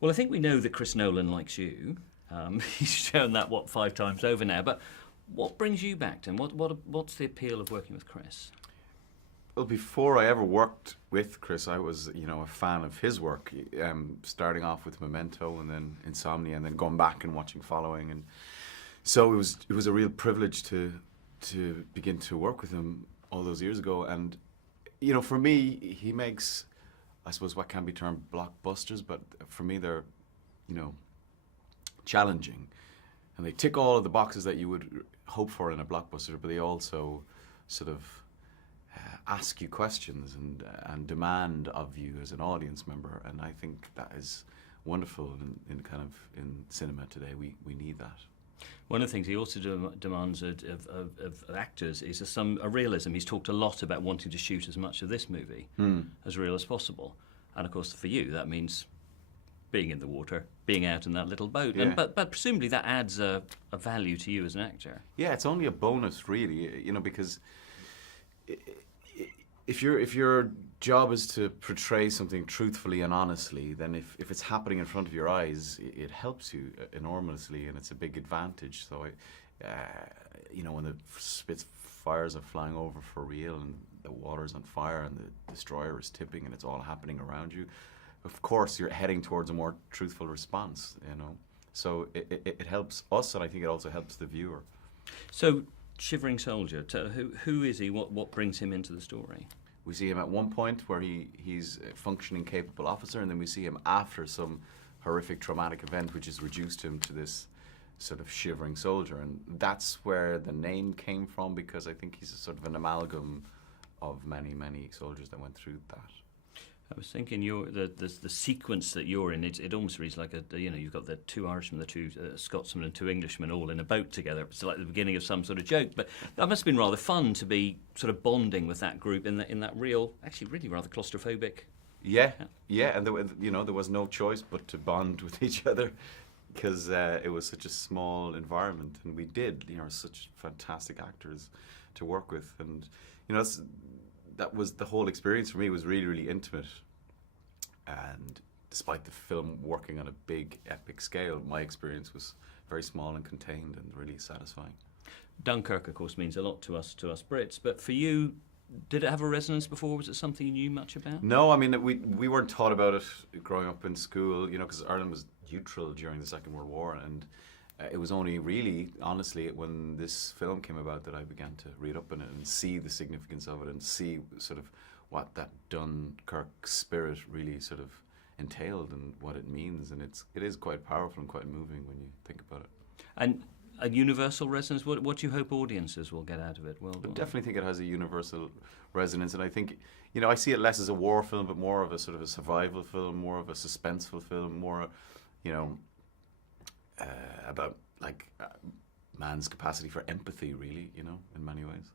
Well, I think we know that Chris Nolan likes you. He's shown that, 5 times over now. But what brings you back to him? What's the appeal of working with Chris? Well, before I ever worked with Chris, I was, a fan of his work. Starting off with Memento, and then Insomnia, and then going back and watching Following, and so it was a real privilege to begin to work with him all those years ago. And for me, he makes, I suppose, what can be termed blockbusters, but for me, they're challenging, and they tick all of the boxes that you would hope for in a blockbuster, but they also sort of ask you questions and demand of you as an audience member, and I think that is wonderful in cinema today. We need that. One of the things he also demands of actors is a realism. He's talked a lot about wanting to shoot as much of this movie as real as possible, and of course for you that means being in the water, being out in that little boat. Yeah. But presumably that adds a value to you as an actor. Yeah, it's only a bonus, really, because if your job is to portray something truthfully and honestly, then if it's happening in front of your eyes, it helps you enormously, and it's a big advantage. So, when the Spitfires are flying over for real, and the water's on fire, and the destroyer is tipping, and it's all happening around you, of course you're heading towards a more truthful response. So it helps us, and I think it also helps the viewer. So, Shivering Soldier, who is he? What brings him into the story? We see him at one point where he's a functioning, capable officer, and then we see him after some horrific traumatic event which has reduced him to this sort of shivering soldier. And that's where the name came from, because I think he's a sort of an amalgam of many, many soldiers that went through that. I was thinking the sequence that you're in, it almost reads like you've got the 2 Irishmen, the 2 Scotsmen and 2 Englishmen all in a boat together. It's like the beginning of some sort of joke, but that must have been rather fun to be sort of bonding with that group in that real, actually really rather claustrophobic. Yeah, and there was no choice but to bond with each other, because it was such a small environment, and we did, such fantastic actors to work with, and that was the whole experience for me. Was really, really intimate, and despite the film working on a big epic scale, my experience was very small and contained and really satisfying. Dunkirk, of course, means a lot to us Brits, but for you, did it have a resonance before? Was it something you knew much about? No, I mean, we weren't taught about it growing up in school, because Ireland was neutral during the Second World War, and it was only really, honestly, when this film came about that I began to read up on it and see the significance of it, and see sort of what that Dunkirk spirit really sort of entailed and what it means. And it is quite powerful and quite moving when you think about it. And a universal resonance, what do you hope audiences will get out of it? Well, I definitely think it has a universal resonance, and I think, I see it less as a war film, but more of a sort of a survival film, more of a suspenseful film, more, about man's capacity for empathy, really, in many ways.